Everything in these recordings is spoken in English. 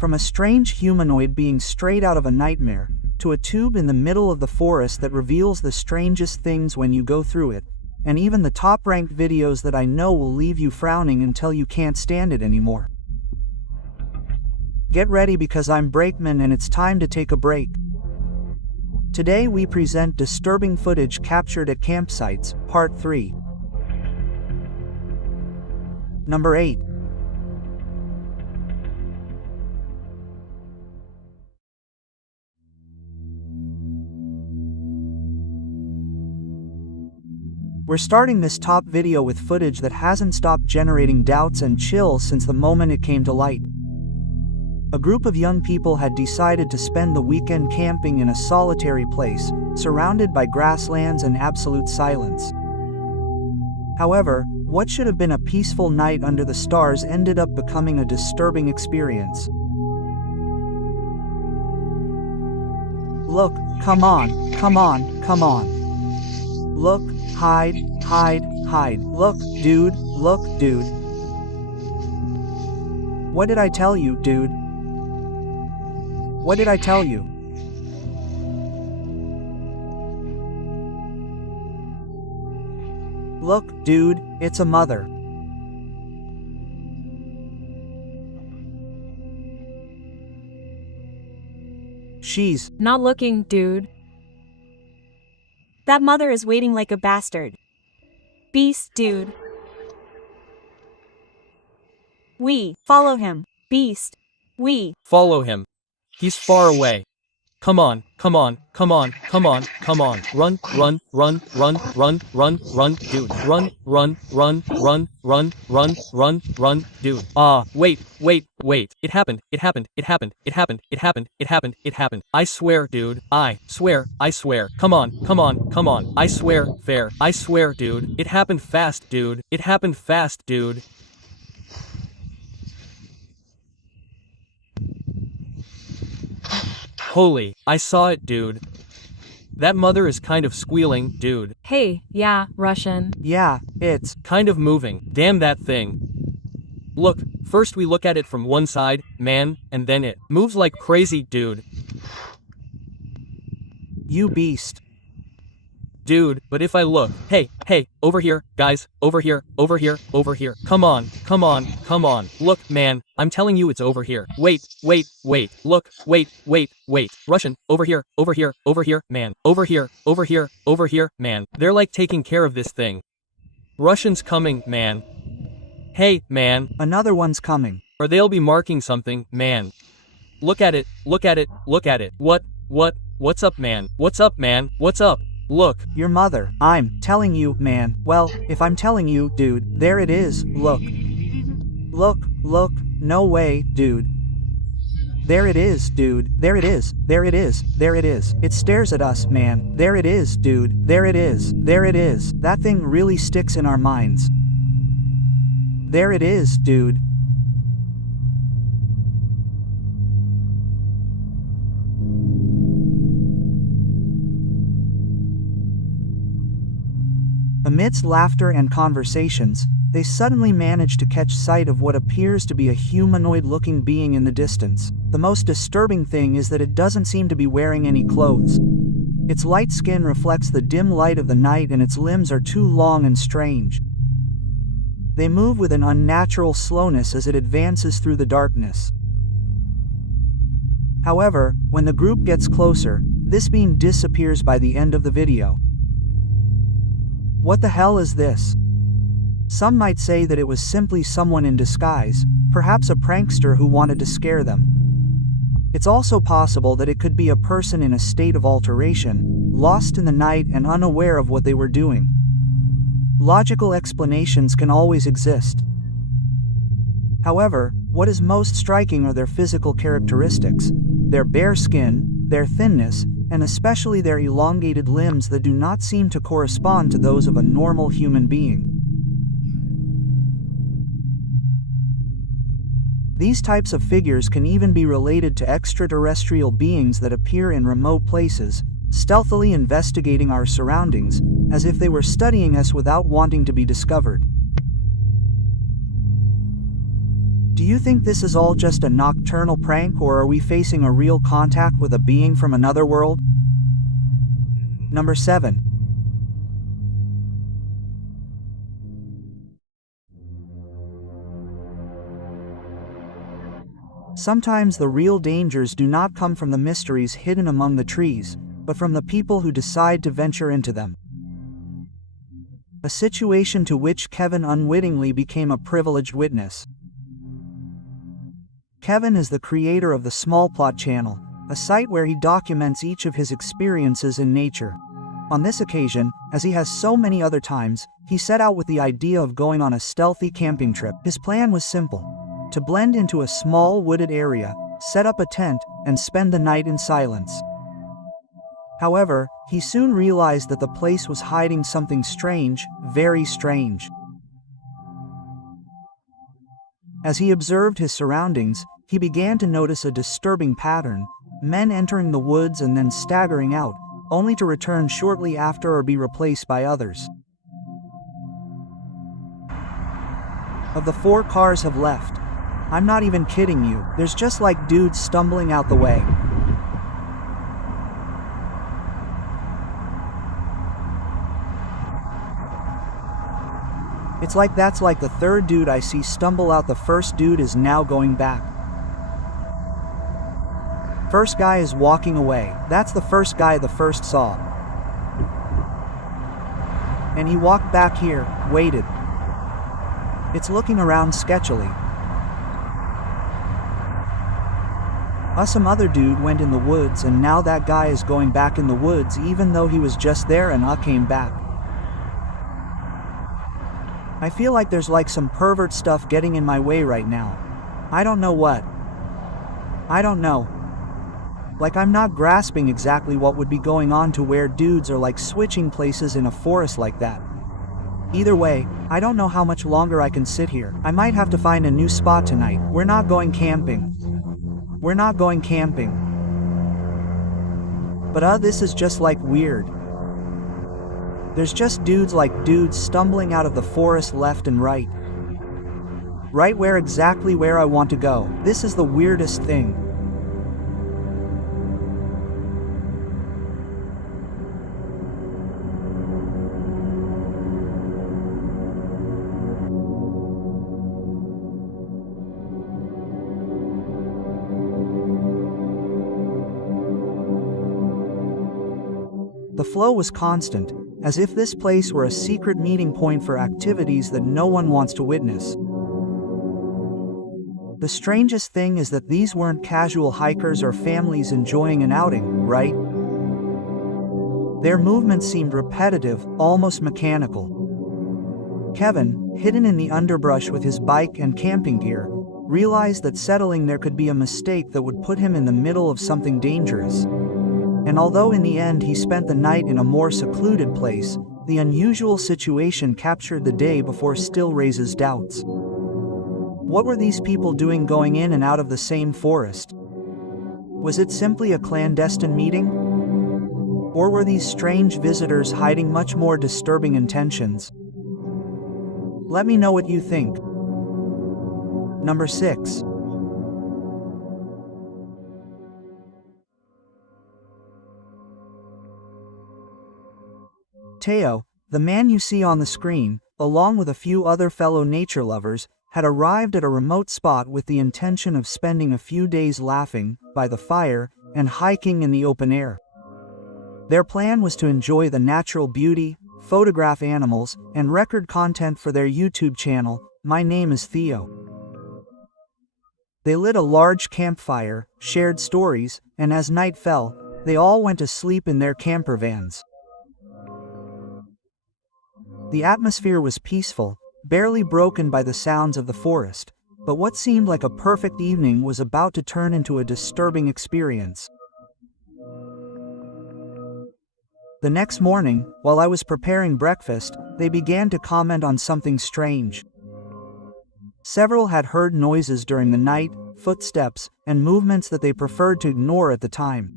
From a strange humanoid being straight out of a nightmare, to a tube in the middle of the forest that reveals the strangest things when you go through it, and even the top-ranked videos that I know will leave you frowning until you can't stand it anymore. Get ready because I'm Brakeman and it's time to take a break. Today we present disturbing footage captured at campsites, Part 3. Number 8. We're starting this top video with footage that hasn't stopped generating doubts and chills since the moment it came to light. A group of young people had decided to spend the weekend camping in a solitary place, surrounded by grasslands and absolute silence. However, what should have been a peaceful night under the stars ended up becoming a disturbing experience. Look, come on, come on, come on. Look, hide, hide, hide. Look, dude, dude. What did I tell you, dude? What did I tell you? Look, dude, it's a mother. She's not looking, dude. That mother is waiting like a bastard. Beast, dude. We follow him. Beast. We follow him. He's far away. Come on, come on, come on, come on, come on. Run, run, run, run, run, run, run, dude. Run, run, run, run, run, run, run, run, dude. Wait. It happened, it happened, it happened, it happened, it happened, it happened, it happened. I swear, dude. I swear. Come on, come on, come on. I swear, fair. I swear, dude. It happened fast, dude. It happened fast, dude. Holy, I saw it, dude. That mother is kind of squealing, dude. Hey, yeah, Russian. Yeah, it's kind of moving. Damn that thing. Look, first we look at it from one side, man, and then it moves like crazy, dude. You beast. Dude, but if I look, hey, over here, guys, over here. Come on. Look, man, I'm telling you it's over here. Wait, look, wait. Russian, over here, man. Over here, man. They're like taking care of this thing. Russian's coming, man. Hey, man. Another one's coming. Or they'll be marking something, man. Look at it. What's up, man? What's up? Look. Your mother. I'm telling you, man. Well, if I'm telling you, dude, there it is. Look. No way, dude. There it is, dude. There it is. It stares at us, man. There it is, dude. There it is. That thing really sticks in our minds. There it is, dude. Amidst laughter and conversations, they suddenly manage to catch sight of what appears to be a humanoid-looking being in the distance. The most disturbing thing is that it doesn't seem to be wearing any clothes. Its light skin reflects the dim light of the night and its limbs are too long and strange. They move with an unnatural slowness as it advances through the darkness. However, when the group gets closer, this being disappears by the end of the video. What the hell is this? Some might say that it was simply someone in disguise, perhaps a prankster who wanted to scare them. It's also possible that it could be a person in a state of alteration, lost in the night and unaware of what they were doing. Logical explanations can always exist. However, what is most striking are their physical characteristics, their bare skin, their thinness, and especially their elongated limbs that do not seem to correspond to those of a normal human being. These types of figures can even be related to extraterrestrial beings that appear in remote places, stealthily investigating our surroundings, as if they were studying us without wanting to be discovered. Do you think this is all just a nocturnal prank, or are we facing a real contact with a being from another world? Number 7. Sometimes the real dangers do not come from the mysteries hidden among the trees, but from the people who decide to venture into them. A situation to which Kevin unwittingly became a privileged witness. Kevin is the creator of the Small Plot channel, a site where he documents each of his experiences in nature. On this occasion, as he has so many other times, he set out with the idea of going on a stealthy camping trip. His plan was simple: to blend into a small wooded area, set up a tent, and spend the night in silence. However, he soon realized that the place was hiding something strange, very strange. As he observed his surroundings, he began to notice a disturbing pattern: men entering the woods and then staggering out, only to return shortly after or be replaced by others. Of the 4 cars have left. I'm not even kidding you, there's just like dudes stumbling out the way. It's like that's like the 3rd dude I see stumble out. The first dude is now going back. First guy is walking away. That's the first guy the first saw. And he walked back here, waited. It's looking around sketchily. Some other dude went in the woods, and now that guy is going back in the woods even though he was just there and came back. I feel like there's like some pervert stuff getting in my way right now. I don't know what. I don't know. Like, I'm not grasping exactly what would be going on to where dudes are like switching places in a forest like that. Either way, I don't know how much longer I can sit here. I might have to find a new spot tonight. We're not going camping. We're not going camping. But this is just like weird. There's just dudes stumbling out of the forest left and right. Right where exactly where I want to go. This is the weirdest thing. The flow was constant, as if this place were a secret meeting point for activities that no one wants to witness. The strangest thing is that these weren't casual hikers or families enjoying an outing, right? Their movements seemed repetitive, almost mechanical. Kevin, hidden in the underbrush with his bike and camping gear, realized that settling there could be a mistake that would put him in the middle of something dangerous. And although in the end he spent the night in a more secluded place, the unusual situation captured the day before still raises doubts. What were these people doing going in and out of the same forest? Was it simply a clandestine meeting? Or were these strange visitors hiding much more disturbing intentions? Let me know what you think. Number 6. Teo, the man you see on the screen, along with a few other fellow nature lovers, had arrived at a remote spot with the intention of spending a few days laughing, by the fire, and hiking in the open air. Their plan was to enjoy the natural beauty, photograph animals, and record content for their YouTube channel, My Name is Theo. They lit a large campfire, shared stories, and as night fell, they all went to sleep in their camper vans. The atmosphere was peaceful, barely broken by the sounds of the forest, but what seemed like a perfect evening was about to turn into a disturbing experience. The next morning, while I was preparing breakfast, they began to comment on something strange. Several had heard noises during the night, footsteps, and movements that they preferred to ignore at the time.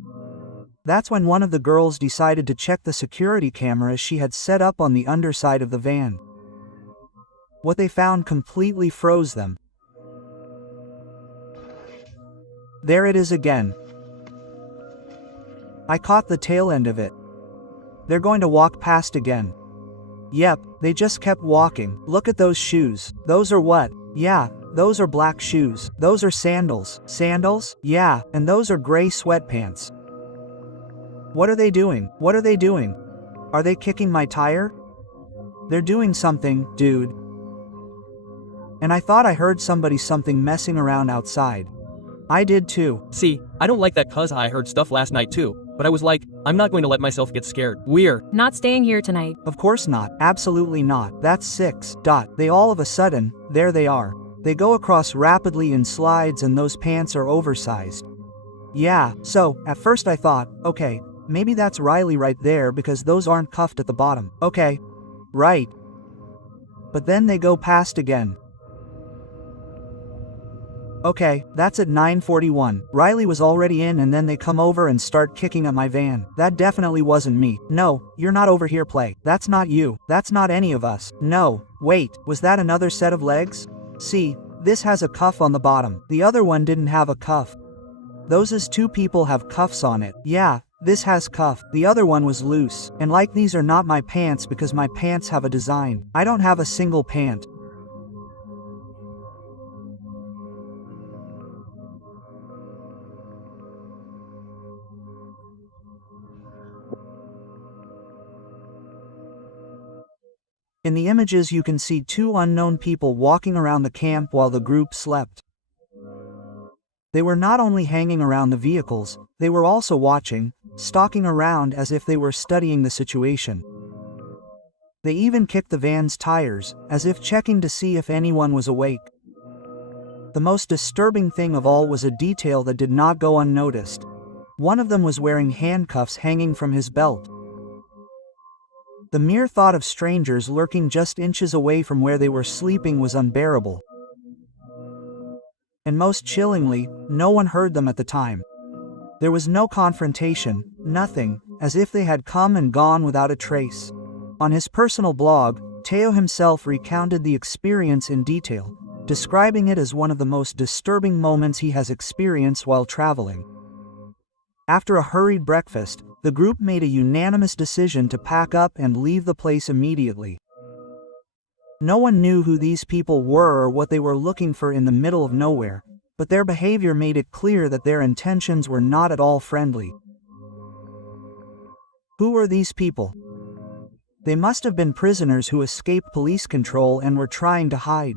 That's when one of the girls decided to check the security cameras she had set up on the underside of the van. What they found completely froze them. There it is again. I caught the tail end of it. They're going to walk past again. Yep, they just kept walking. Look at those shoes. Those are what? Yeah, those are black shoes. Those are sandals. Sandals? Yeah, and those are gray sweatpants. What are they doing? What are they doing? Are they kicking my tire? They're doing something, dude. And I thought I heard something messing around outside. I did too. See, I don't like that cuz I heard stuff last night too, but I was like, I'm not going to let myself get scared. We're Not staying here tonight. Of course not. Absolutely not. That's 6. They all of a sudden, there they are. They go across rapidly in slides and those pants are oversized. Yeah, so, at first I thought, okay, maybe that's Riley right there because those aren't cuffed at the bottom. Okay. Right. But then they go past again. Okay, that's at 9:41. Riley was already in and then they come over and start kicking at my van. That definitely wasn't me. No, you're not over here play. That's not you. That's not any of us. No, wait, was that another set of legs? See, this has a cuff on the bottom. The other one didn't have a cuff. Those as 2 people have cuffs on it. Yeah, this has cuff. The other one was loose. And like these are not my pants because my pants have a design. I don't have a single pant. In the images you can see 2 unknown people walking around the camp while the group slept. They were not only hanging around the vehicles, they were also watching, stalking around as if they were studying the situation. They even kicked the van's tires, as if checking to see if anyone was awake. The most disturbing thing of all was a detail that did not go unnoticed. One of them was wearing handcuffs hanging from his belt. The mere thought of strangers lurking just inches away from where they were sleeping was unbearable. And most chillingly, no one heard them at the time. There was no confrontation, nothing, as if they had come and gone without a trace. On his personal blog, Teo himself recounted the experience in detail, describing it as one of the most disturbing moments he has experienced while traveling. After a hurried breakfast, the group made a unanimous decision to pack up and leave the place immediately. No one knew who these people were or what they were looking for in the middle of nowhere, but their behavior made it clear that their intentions were not at all friendly. Who were these people? They must have been prisoners who escaped police control and were trying to hide.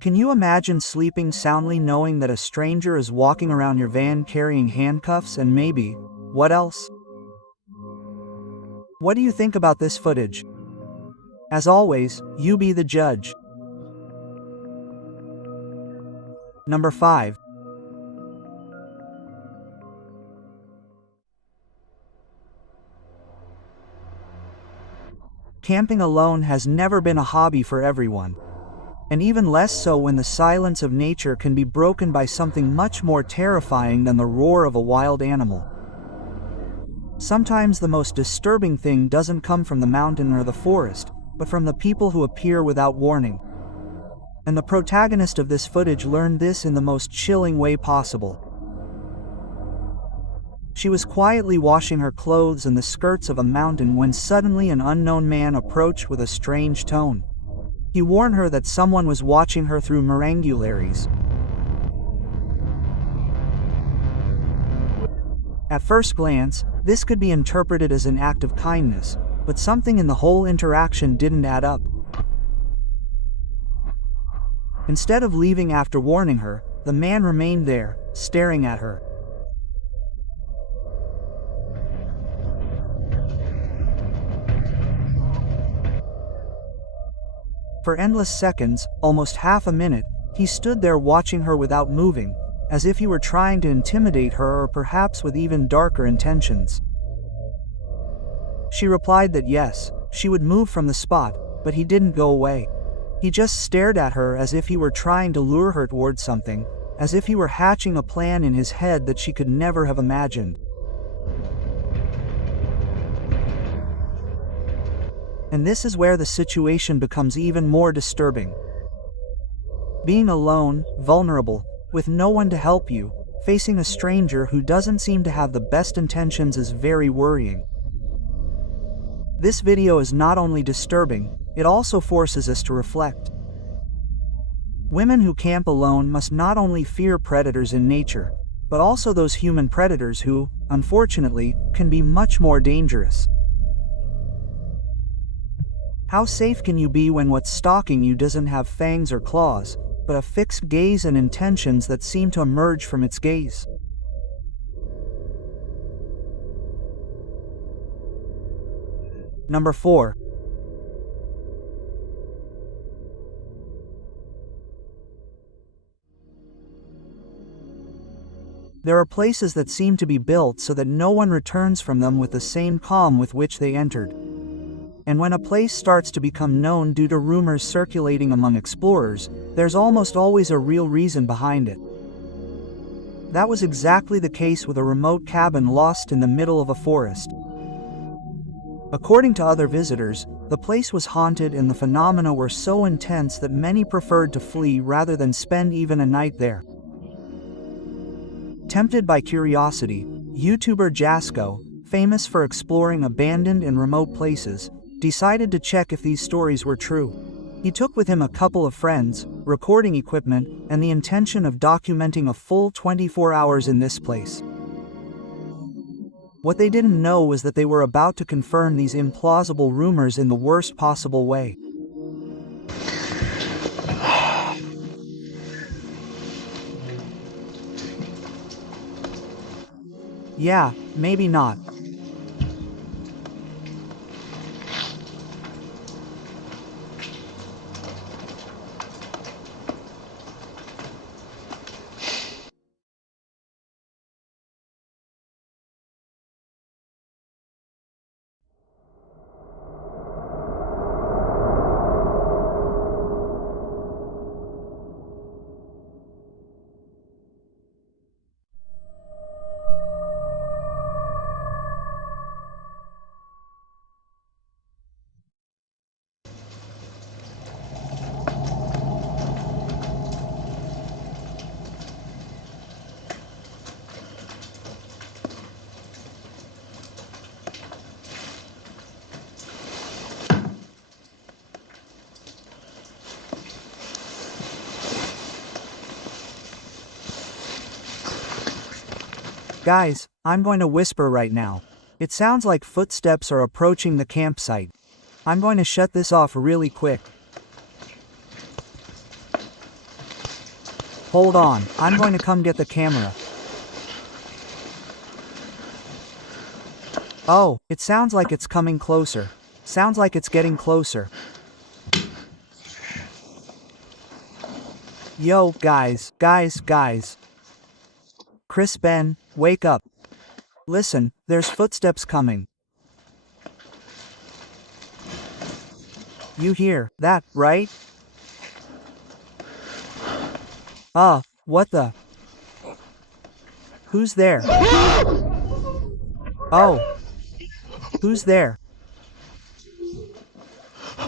Can you imagine sleeping soundly knowing that a stranger is walking around your van carrying handcuffs and maybe, what else? What do you think about this footage? As always, you be the judge. Number 5. Camping alone has never been a hobby for everyone. And even less so when the silence of nature can be broken by something much more terrifying than the roar of a wild animal. Sometimes the most disturbing thing doesn't come from the mountain or the forest, but from the people who appear without warning. And the protagonist of this footage learned this in the most chilling way possible. She was quietly washing her clothes in the skirts of a mountain when suddenly an unknown man approached with a strange tone. He warned her that someone was watching her through mirangularies. At first glance, this could be interpreted as an act of kindness, but something in the whole interaction didn't add up. Instead of leaving after warning her, the man remained there, staring at her. For endless seconds, almost half a minute, he stood there watching her without moving, as if he were trying to intimidate her or perhaps with even darker intentions. She replied that yes, she would move from the spot, but he didn't go away. He just stared at her as if he were trying to lure her towards something, as if he were hatching a plan in his head that she could never have imagined. And this is where the situation becomes even more disturbing. Being alone, vulnerable, with no one to help you, facing a stranger who doesn't seem to have the best intentions is very worrying. This video is not only disturbing, it also forces us to reflect. Women who camp alone must not only fear predators in nature, but also those human predators who, unfortunately, can be much more dangerous. How safe can you be when what's stalking you doesn't have fangs or claws, but a fixed gaze and intentions that seem to emerge from its gaze? Number 4. There are places that seem to be built so that no one returns from them with the same calm with which they entered. And when a place starts to become known due to rumors circulating among explorers, there's almost always a real reason behind it. That was exactly the case with a remote cabin lost in the middle of a forest. According to other visitors, the place was haunted and the phenomena were so intense that many preferred to flee rather than spend even a night there. Tempted by curiosity, YouTuber Jasko, famous for exploring abandoned and remote places, decided to check if these stories were true. He took with him a couple of friends, recording equipment, and the intention of documenting a full 24 hours in this place. What they didn't know was that they were about to confirm these implausible rumors in the worst possible way. Yeah, maybe not. Guys, I'm going to whisper right now. It sounds like footsteps are approaching the campsite. I'm going to shut this off really quick. Hold on, I'm going to come get the camera. Oh, it sounds like it's coming closer. Sounds like it's getting closer. Yo, guys. Chris, Ben, wake up. Listen, there's footsteps coming. You hear that, right? What the? Who's there? Oh. Who's there?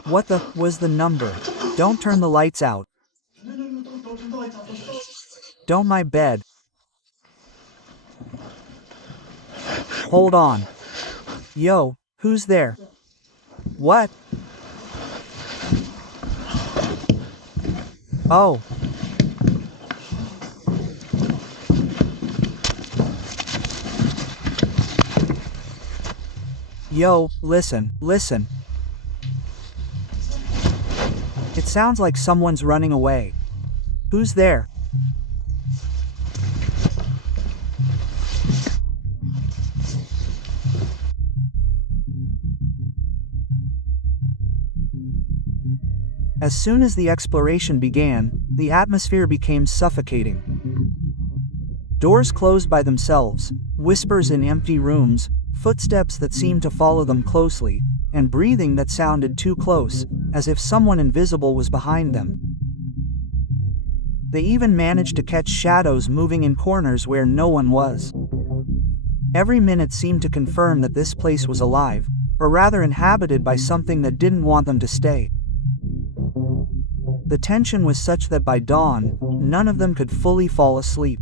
What the was the number? Don't turn the lights out. Don't my bed. Hold on. Yo, who's there? What? Oh. Yo, listen. It sounds like someone's running away. Who's there? As soon as the exploration began, the atmosphere became suffocating. Doors closed by themselves, whispers in empty rooms, footsteps that seemed to follow them closely, and breathing that sounded too close, as if someone invisible was behind them. They even managed to catch shadows moving in corners where no one was. Every minute seemed to confirm that this place was alive, or rather inhabited by something that didn't want them to stay. The tension was such that by dawn, none of them could fully fall asleep.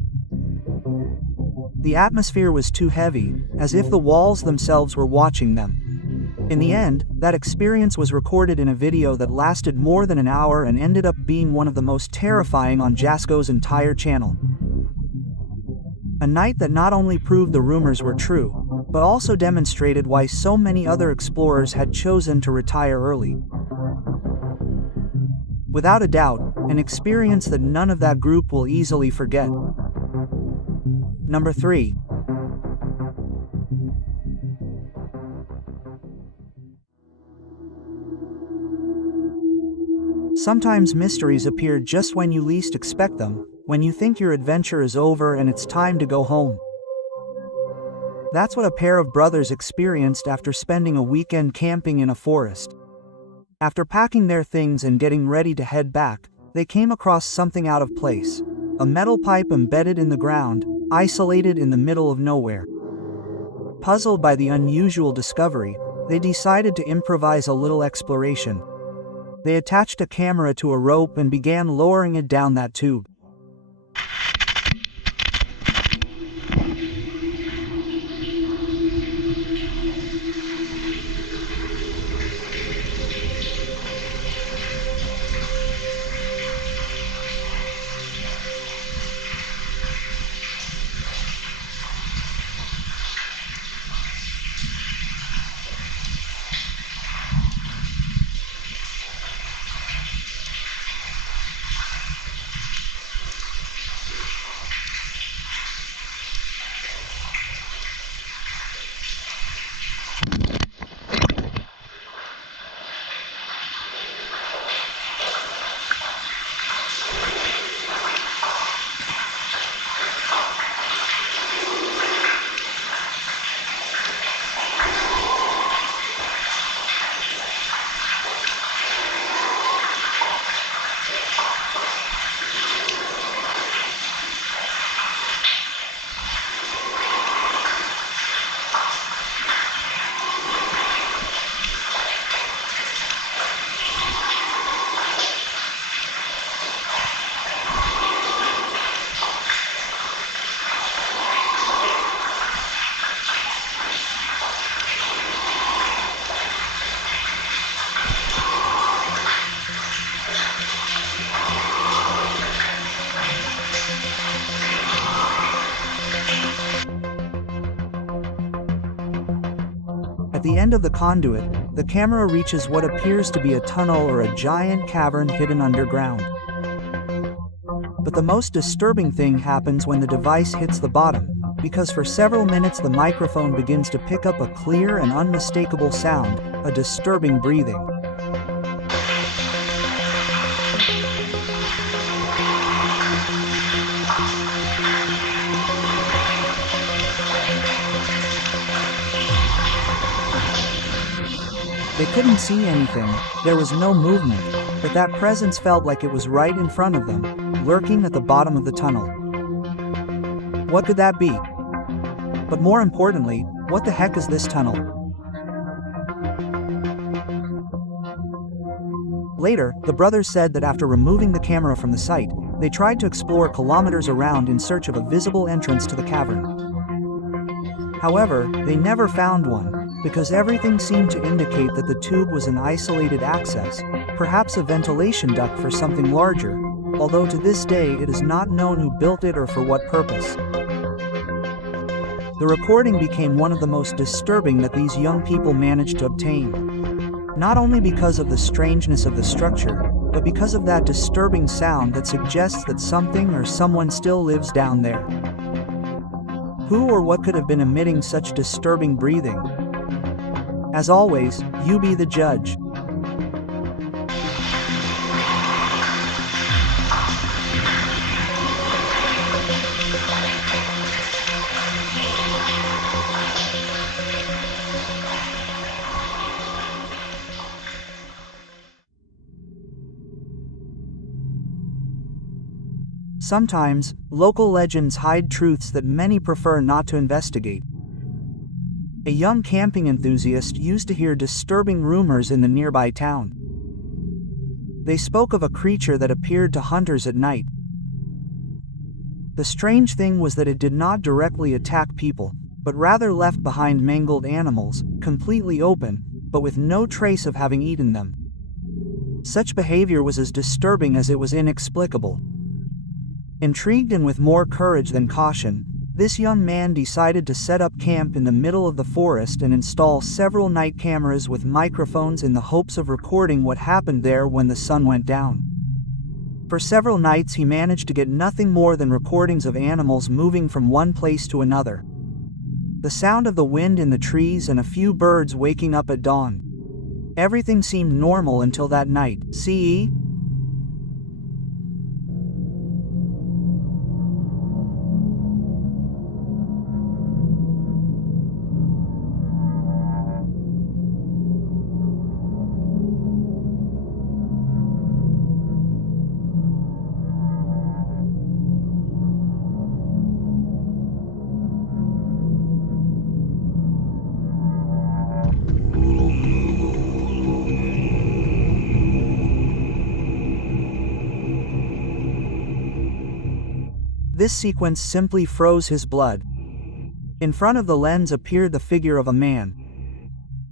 The atmosphere was too heavy, as if the walls themselves were watching them. In the end, that experience was recorded in a video that lasted more than an hour and ended up being one of the most terrifying on Jasco's entire channel. A night that not only proved the rumors were true, but also demonstrated why so many other explorers had chosen to retire early. Without a doubt, an experience that none of that group will easily forget. Number 3. Sometimes mysteries appear just when you least expect them, when you think your adventure is over and it's time to go home. That's what a pair of brothers experienced after spending a weekend camping in a forest. After packing their things and getting ready to head back, they came across something out of place. A metal pipe embedded in the ground, isolated in the middle of nowhere. Puzzled by the unusual discovery, they decided to improvise a little exploration. They attached a camera to a rope and began lowering it down that tube. At the end of the conduit, the camera reaches what appears to be a tunnel or a giant cavern hidden underground. But the most disturbing thing happens when the device hits the bottom, because for several minutes the microphone begins to pick up a clear and unmistakable sound, a disturbing breathing. They couldn't see anything, there was no movement, but that presence felt like it was right in front of them, lurking at the bottom of the tunnel. What could that be? But more importantly, what the heck is this tunnel? Later, the brothers said that after removing the camera from the site, they tried to explore kilometers around in search of a visible entrance to the cavern. However, they never found one, because everything seemed to indicate that the tube was an isolated access, perhaps a ventilation duct for something larger, although to this day it is not known who built it or for what purpose. The recording became one of the most disturbing that these young people managed to obtain. Not only because of the strangeness of the structure, but because of that disturbing sound that suggests that something or someone still lives down there. Who or what could have been emitting such disturbing breathing? As always, you be the judge. Sometimes, local legends hide truths that many prefer not to investigate. A young camping enthusiast used to hear disturbing rumors in the nearby town. They spoke of a creature that appeared to hunters at night. The strange thing was that it did not directly attack people, but rather left behind mangled animals, completely open, but with no trace of having eaten them. Such behavior was as disturbing as it was inexplicable. Intrigued and with more courage than caution, this young man decided to set up camp in the middle of the forest and install several night cameras with microphones in the hopes of recording what happened there when the sun went down. For several nights he managed to get nothing more than recordings of animals moving from one place to another. The sound of the wind in the trees and a few birds waking up at dawn. Everything seemed normal until that night. CE? This sequence simply froze his blood. In front of the lens appeared the figure of a man.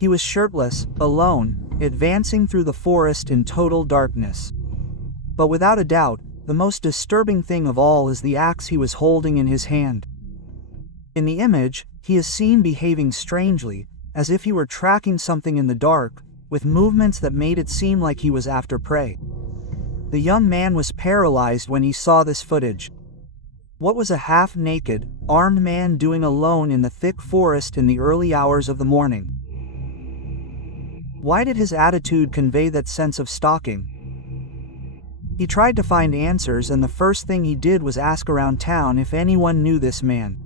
He was shirtless, alone, advancing through the forest in total darkness. But without a doubt, the most disturbing thing of all is the axe he was holding in his hand. In the image, he is seen behaving strangely, as if he were tracking something in the dark, with movements that made it seem like he was after prey. The young man was paralyzed when he saw this footage. What was a half-naked, armed man doing alone in the thick forest in the early hours of the morning? Why did his attitude convey that sense of stalking? He tried to find answers, and the first thing he did was ask around town if anyone knew this man.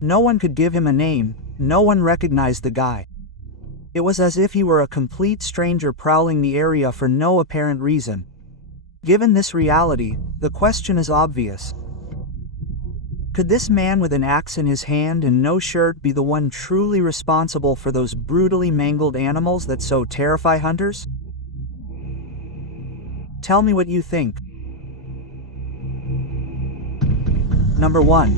No one could give him a name, no one recognized the guy. It was as if he were a complete stranger prowling the area for no apparent reason. Given this reality, the question is obvious. Could this man with an axe in his hand and no shirt be the one truly responsible for those brutally mangled animals that so terrify hunters? Tell me what you think. Number 1.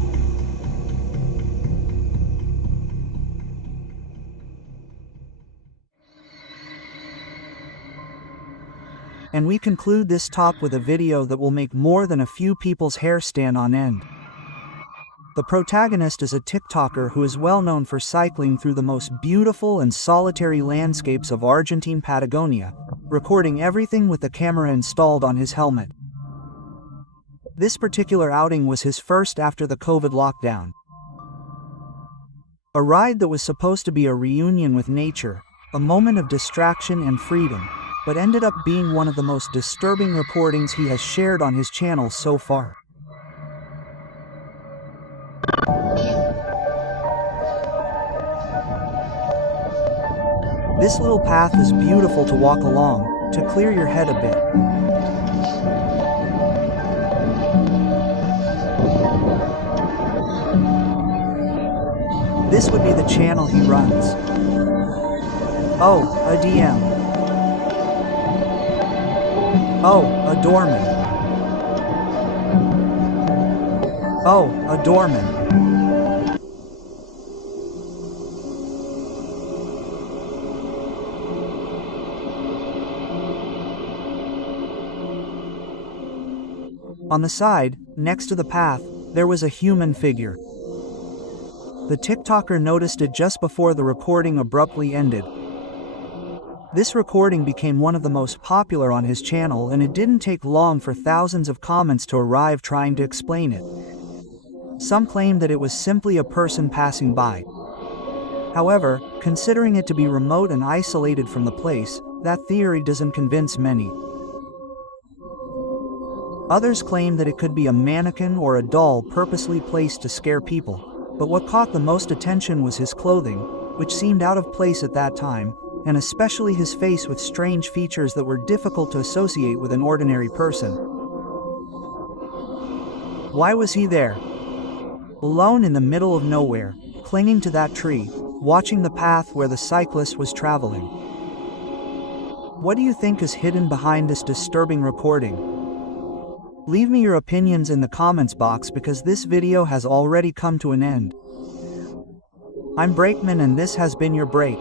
And we conclude this top with a video that will make more than a few people's hair stand on end. The protagonist is a TikToker who is well known for cycling through the most beautiful and solitary landscapes of Argentine Patagonia, recording everything with the camera installed on his helmet. This particular outing was his first after the COVID lockdown. A ride that was supposed to be a reunion with nature, a moment of distraction and freedom, but ended up being one of the most disturbing recordings he has shared on his channel so far. This little path is beautiful to walk along, to clear your head a bit. This would be the channel he runs. Oh, a DM. Oh, a doorman. Oh, a doorman. On the side, next to the path, there was a human figure. The TikToker noticed it just before the recording abruptly ended. This recording became one of the most popular on his channel, and it didn't take long for thousands of comments to arrive trying to explain it. Some claimed that it was simply a person passing by. However, considering it to be remote and isolated from the place, that theory doesn't convince many. Others claim that it could be a mannequin or a doll purposely placed to scare people, but what caught the most attention was his clothing, which seemed out of place at that time, and especially his face with strange features that were difficult to associate with an ordinary person. Why was he there? Alone in the middle of nowhere, clinging to that tree, watching the path where the cyclist was traveling. What do you think is hidden behind this disturbing recording? Leave me your opinions in the comments box because this video has already come to an end. I'm Brakeman and this has been your break.